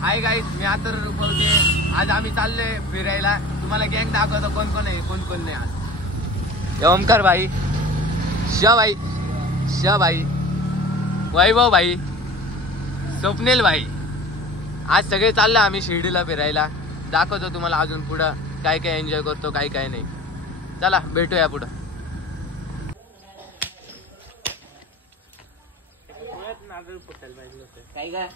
Hi guys, मी आता बोलते. आज आम्ही चाललोय फिरायला. तुम्हाला गँग दाखवतो कोण कोण आहे कोण कोण नाही. आज ओमकार भाई, शिवाभाई, शिवाभाई, वैभव भाई, स्वप्नील भाई. आज सगळे चाललो आम्ही शिर्डीला फिरायला. दाखवतो तुम्हाला अजून पुढं काय काय एन्जॉय करतो काय काय नाही. चला भेटूया पुढं. काय काय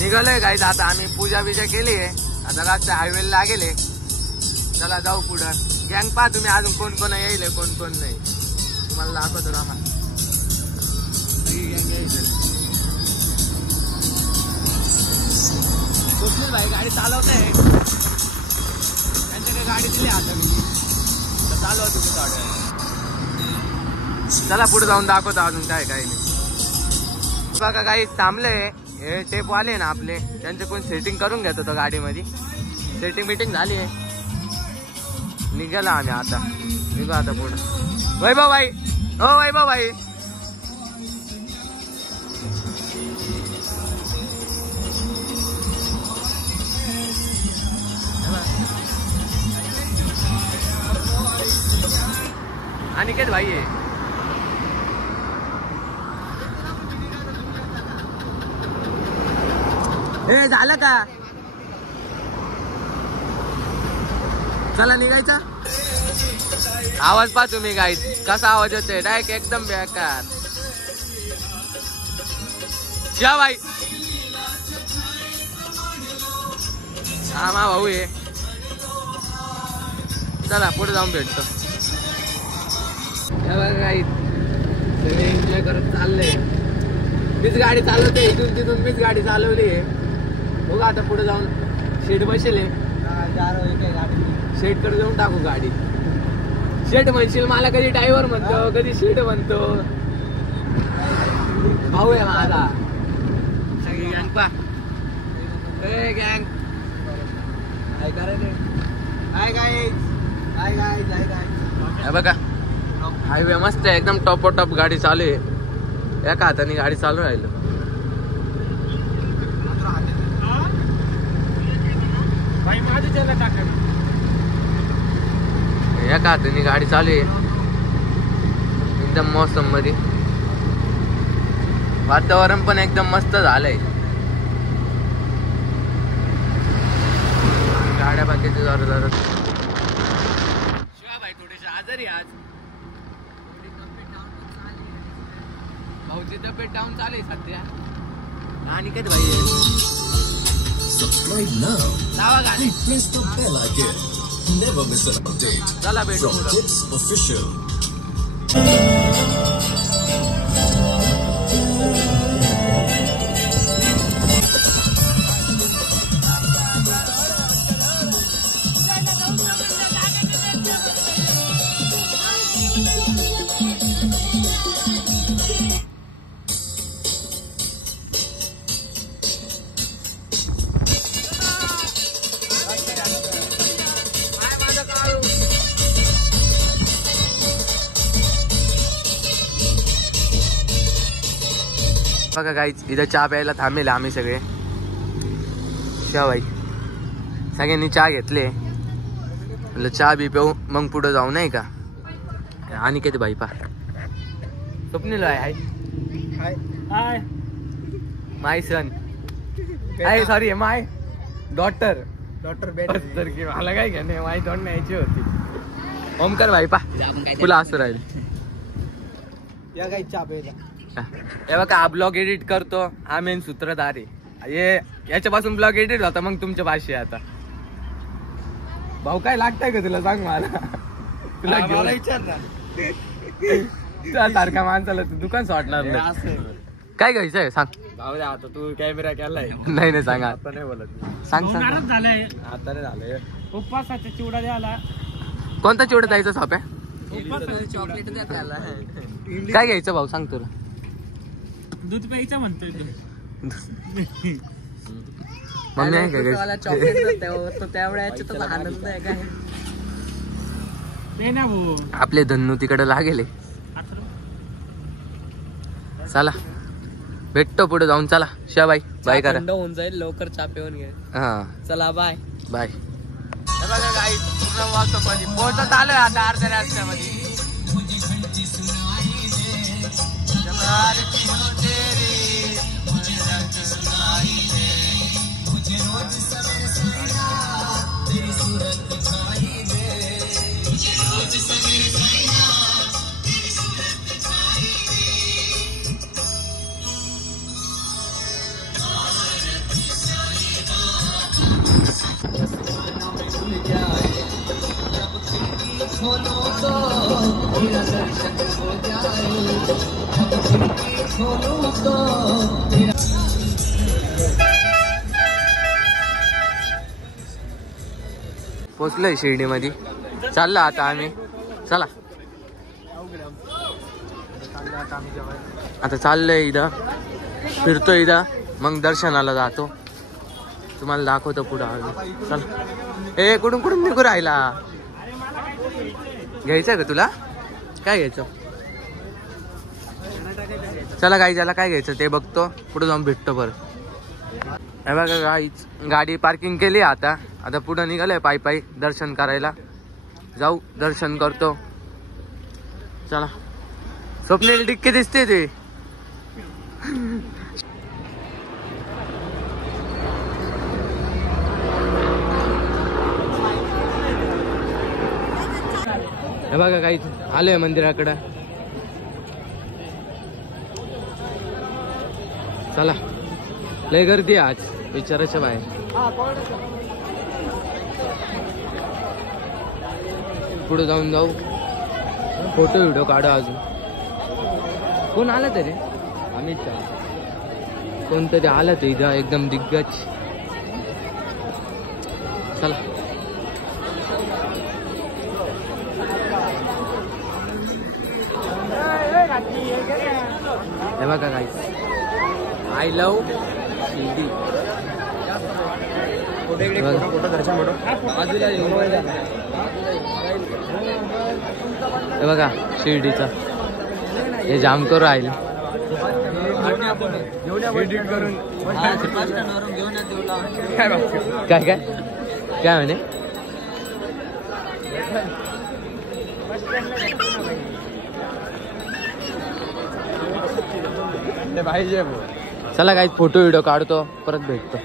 निघालोय गाईज. आता आम्ही पूजा बिजा केली आहे. आता रातच्या हायवे लागेल. चला जाऊ पुढं. गँग पहा तुम्ही अजून कोण कोण येईल कोण कोण नाही. तुम्हाला दाखवतो रामा. स्वप्नील भाई गाडी चालवत आहे. त्यांच्याकडे गाडी दिली आता मी चालवा तुम्ही थोड्या. चला पुढे जाऊन दाखवतो अजून काय काय नाही. बघा काही थांबले. हे टेपवाले ना आपले, त्यांचे कोण सेटिंग करून घेत होतं गाडीमध्ये. सेटिंग बिटिंग झाली आहे. निघाला आम्ही आता. निघू आता पुढे. वैभव भाई, हो वैभव भाई, अनिकेत भाई आहे. हे झालं का? चला निघायचा. आवाज पहा तुम्ही गाईज कसा आवाज येतोय. डायरेक्ट एकदम बेकार. शिवा भाई, हा मा भाऊ आहे. चला पुढे जाऊन भेटतो. गाईज सगळे एन्जॉय करत चाललंय. मीच गाडी चालवते. इथून तिथून मीच गाडी चालवली आहे. बघा आता पुढे जाऊन शेड बसेल. शेड कडे जाऊन टाकू गाडी. शेड म्हणशील मला कधी ड्रायव्हर म्हणतो कधी शेड म्हणतो. भाऊ आहे माझा. सगळी गँग पा. गँग काय करायचं. Hi guys, hi guys, hi guys. बघा हायवे मस्त आहे एकदम. टॉप गाडी चालू आहे. एका हाताने गाडी चालू राहिलो. एका हाताने गाडी चालू आहे. एकदम मौसम मध्ये. वातावरण पण एकदम मस्त झालंय. गाड्या बाकीचे जरा शिवाभाई थोडेसे आजारी आज. भाऊची तब्येत डाऊन चालू आहे सध्या. आणि काय भाई Subscribe now. लावा गाडी. Press the bell icon. Never miss an update. चला भेटू From पुढं. Tips Official. बघा गाईज इथं चहा प्यायला थांबेल आम्ही सगळे. शिवाभाई सगळ्यांनी चहा घेतले. म्हटलं चहा बी पिऊ मग पुढे जाऊ नाही का. आणि किती भाई पा. स्वप्नील भाई hi. Hi hi. My son. Hi sorry my daughter. Daughter की मला काय घेणे. माय डॉट न्यायची होती. ओमकार भाई पा तुला असं राहील. या काही चहा प्यायला. हे बघा हा ब्लॉग एडिट करतो. हा मेन सूत्रधार आहे. हे याच्यापासून ब्लॉग एडिट होता मग तुमच्या भाषे. आता भाऊ काय लागतंय का तुला सांग मला. तुला विचार ना. सारखा माणसाला तू दुकान सोडणार नाही. काय घ्यायचंय सांग. भाऊ आता तू कॅमेरा केलाय. नाही नाही सांगा. आता नाही बोलत. सांग सांग. झालंय आता नाही झालंय. उपवासाचा चिवडा द्याला. कोणता चिवडा द्यायचा सोप्या. चॉकलेट द्या त्याला. काय घ्यायचं भाऊ सांग तुला. दूध प्यायचं म्हणतोय. मम्मी आहे का मला guys? चॉकलेट तो त्यावेळेस याच्यातच आनंद आहे काय आपले धन्नू तिकडे लागेल. चला भेटतो पुढे जाऊन. चला शिवाबाई बाय करा. थंड होऊन जाईल लवकर चहा पिऊन घे. हा चला बाय बाय. बघा गाईस पूर्ण वाटोमध्ये पोहोचत आलोय आता अर्ध्या रस्त्यामध्ये. पोचलोय शिर्डीमध्ये. चाललो आता आम्ही. चला आता चाललोय इथं फिरतो इथं मग दर्शनाला जातो. तुम्हाला दाखवतो पुढं. चला ए कुठून कुठून निघू राहिला. घ्यायचं का तुला काय घ्यायचं. चला गाई ज्याला काय घ्यायचं ते बघतो पुढे जाऊन भेटतो परत. हे बघा गाईच गाडी पार्किंग केली. आता आता पुढे निघालंय पायी पायी दर्शन करायला. जाऊ दर्शन करतो. चला स्वप्नील डिक्की दिसते ते. हे बघा काहीच आलोय मंदिराकडं. चला लय गर्दी आज विचाराच्या बाहेर. पुढे जाऊन जाऊ फोटो व्हिडिओ काढू. अजून कोण आलं तरी अमित कोणतरी आलं ते इथं एकदम दिग्गज. चला हे बघा गाईस आय लव शिर्डी. हे बघा शिर्डीचा हे जाम करू राहील. काय काय काय म्हणे. चला गाईज फोटो व्हिडिओ काढतो परत भेटतो.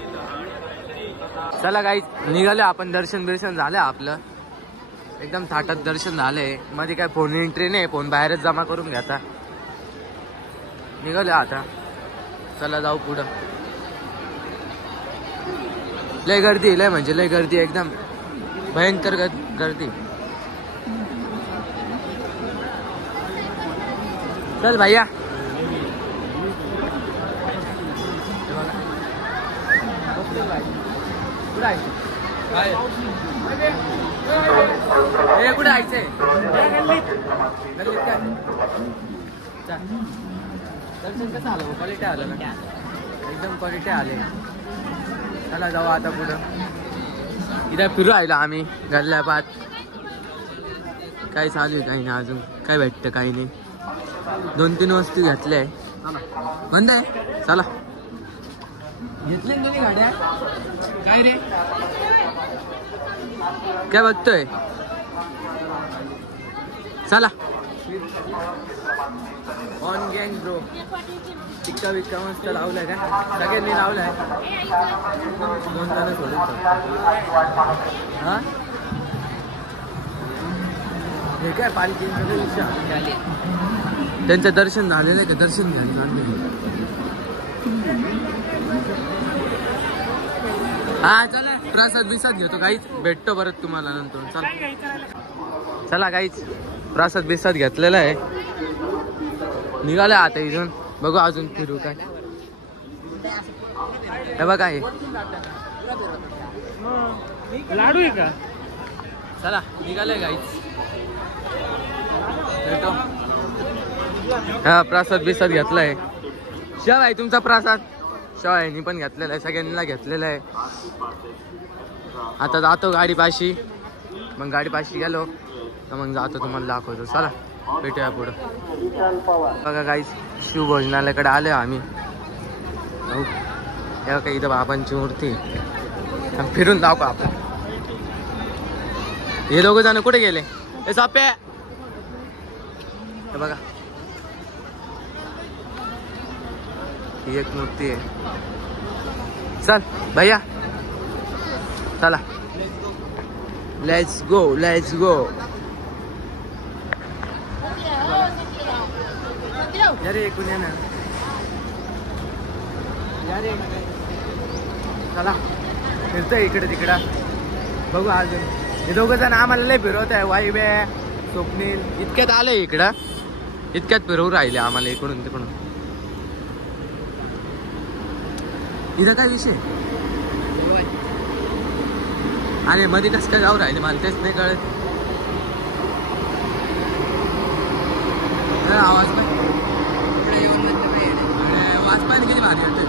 चला गाईज निघाले आपण. दर्शन बिर्शन झालं आपलं एकदम थाटात दर्शन झालंय. मध्ये काय फोन एंट्री नाही. फोन बाहेरच जमा करून घ्या. निघाले आता. चला जाऊ पुढं. लय गर्दी लय म्हणजे लय गर्दी एकदम भयंकर गर्दी. चल भैया कुठे जायचंय. दर्शन कसं आलं क्वालिटी आलं ना एकदम क्वालिटी आले. चला जाऊ आता पुढं. इथं फिरू राहिलो आम्ही गल्ल्यापात. काय चालू आहे काही नाही. अजून काय भेटतं काही नाही. 2-3 वस्तू घेतल्या आहे. बंद आहे. चला घेतले दोन्ही गाड्या. काय रे काय बघतोय. चला ऑन गँग ब्रो. टिक्का बिक्का मस्त लावलाय का सगळ्यांनी लावलाय. 2 जण सोडून हा हे काय पालखींचा विषय. त्यांचं दर्शन झालेलं आहे का दर्शन घ्यायला. हा चला प्रसाद बिसाद घेतो काहीच भेटतो परत तुम्हाला नंतर. चला चला काहीच प्रसाद बिसाद घेतलेला आहे. निघाला आता इथून. बघू अजून फिरू काय. हे बघा हे लाडू आहे का. चला निघाले काहीच भेटो. हा प्रसाद बिसाद घेतलाय. शिवाय तुमचा प्रसाद शॉयनी पण घेतलेला आहे, सगळ्यांना घेतलेला आहे. आता जातो गाडी पाशी, मग गाडी पाशी गेलो तर मग जातो तुम्हाला दाखवतो. चला भेटूया पुढं. बघा गाईस, शिवभोजनालयाकडे आलो आम्ही. तेव्हा काही इथं बाबांची मूर्ती, फिरून जाऊ का आपण. हे दोघं जण कुठे गेले? हे सापे हे बघा, ही एक मूर्ती आहे. चल भैया चला, लेट्स गो लेट्स गो. अरे कुण्या ना चला, फिरतोय इकडे तिकडं. बघू अजून हे दोघं जण आम्हाला लय फिरवत आहे. वाईब आहे, स्वप्नील इतक्यात आले इकडं, इतक्यात फिरवू राहिले आम्हाला इकडून तिकडून. इथं काय विषय आणि मध्ये कसं काय जाऊ राहिले मला तेच नाही कळत. आवाज पण वाचपाने किती भारी वाटत.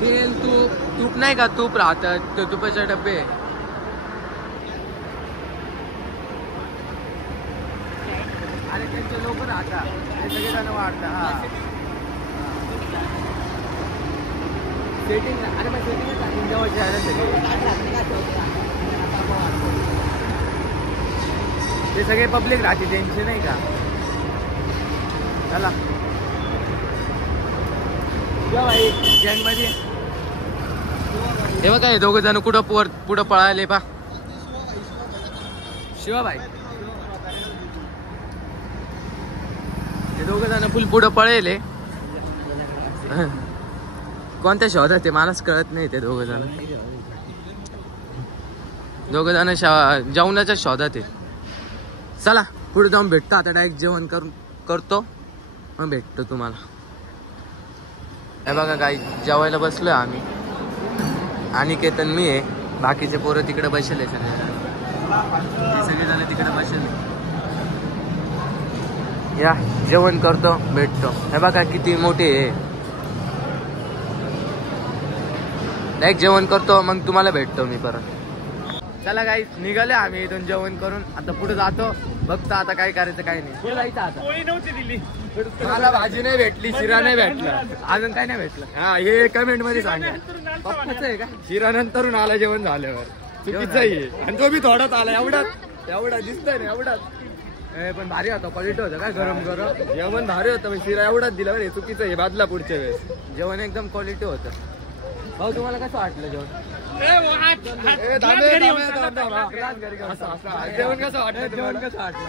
तेल तूप तूप नाही का, तूप राहतात ते तुपाचे डबे. अरे त्यांचे लोक राहतात, ते सगळे जण वाढतात. हा सेटिंग, अरे मग सेटिंग जवळचे आहे सगळे, ते सगळे पब्लिक राहते त्यांचे नाही का. चला भाई गँग मध्ये. हे बघा हे दोघं जण कुठं पुढं पळाले पा. शिवाबाई हे दोघं जण फुल पुढं पळेले. कोणत्या शोधात ते मलाच कळत नाही. ते दोघं जण जेवणाच्या शोधात आहे. चला पुढे जाऊन भेटतो. आता डायरेक्ट जेवण करतो मग भेटतो तुम्हाला. हे बघा काही जेवायला बसलोय आम्ही, आणि केतन मी आहे, बाकीचे पोरं तिकडे बसले. सगळेजण तिकडे बसले. या जेवण करतो भेटतो. हे बघा किती मोठे आहे. डायरेक्ट जेवण करतो मग तुम्हाला भेटतो मी परत. चला काही निघाले आम्ही इथून जेवण करून. आता पुढे जातो, बघतो आता काय करायचं काय नाही. जायचं आता. पोळी नव्हती दिली, मला भाजी नाही भेटली, शिरा नाही भेटला, अजून काय नाही भेटलं. हा हे कमेंट मध्ये सांगा. पप्पाच आहे का? शिरा नंतरून आला जेवण झाल्यावर, चुकीचं आहे. आणि तो बी थोडाच आला, एवढा दिसतोय ना एवढाच. पण भारी होता, क्वालिटी होतं काय, गरम गरम जेवण भारी होतं. शिरा एवढाच दिला बरं, चुकीचं आहे. बाजला पुढच्या वेळेस जेवण एकदम क्वालिटी होतं. भाऊ तुम्हाला कसं वाटलं जेवण? जेवण कसं वाटलं? जेवण कसं वाटलं?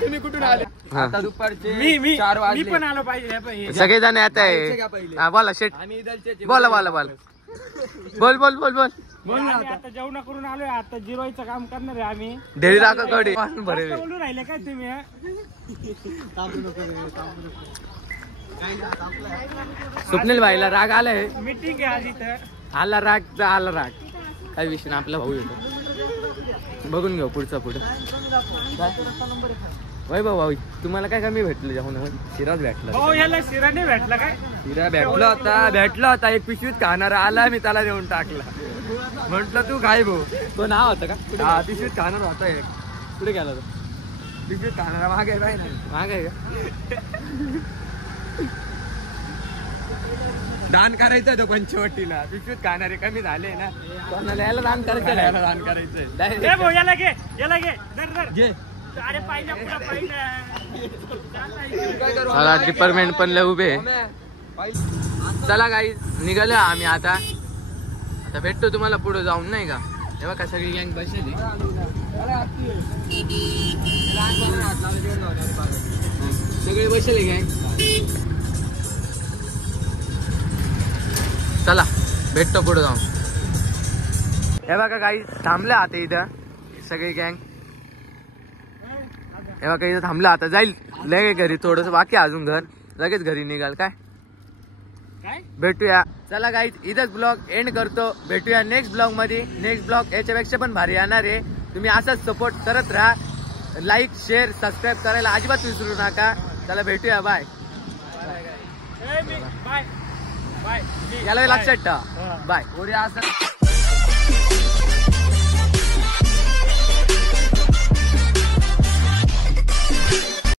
तुम्ही कुठून आले? आता दुपारचे मी 4 वाजले. मी पण आलो पाहिजे. सगळेजण येत आहे. बोला शेट, बोला बोला बोला, बोल बोल बोल बोल बोल. आता जेवण करून आलोय, आता जिरवायचं काम करणार आहे आम्ही. डेरी राखा कडे बोलून राहिले काय तुम्ही? स्वप्नील भाईला राग आलाय. मीटिंग आहे आज इथं. आला राग तर आला राग, काही विषय नाही. आपला भाऊ येतो, बघून घेऊ पुढचा पुढे. वय भाऊ तुम्हाला काय कमी भेटलं जेवणामध्ये? शिराच भेटला. हो याला शिरा नाही भेटला काय? शिरा भेटला होता. एक पिशवीत खाणारा आला, मी त्याला देऊन टाकला. म्हंटल तू काय भाऊ, तो नाव होतं का? हा पिशवीत खाणार होता एक. कुठे गेला तो पिशवीत खाणारा? मागे आहे ना, मागे आहे का? दान करायचं होतं पंचवटीला, पिशवीत खाणारे कमी झाले ना, कोणाला याला दान करायचं, दान करायचंय. याला घे घे. अरे पाहिजे चला डिपार्टमेंट पण लय उभे. चला काही निघालो आम्ही आता. आता भेटतो तुम्हाला पुढे जाऊन नाही का. तेव्हा का सगळी गँग बसली, सगळे बसले गँग. चला भेटतो पुढे जाऊन. हे बघा काही थांबले आता इथं सगळी गँग. हे बघा इथं थांबलं, आता जाईल लगे घरी. थोडस बाकी अजून घर, लगेच घरी निघाल. काय भेटूया. चला गाईज इथंच ब्लॉग एंड करतो. भेटूया नेक्स्ट ब्लॉग मध्ये. नेक्स्ट ब्लॉग याच्यापेक्षा पण भारी येणार आहे. तुम्ही असाच सपोर्ट करत राहा. लाईक शेअर सबस्क्राईब करायला अजिबात विसरू नका. चला भेटूया. बाय. Bye bye. याला लक्षात ठेवा. बाय.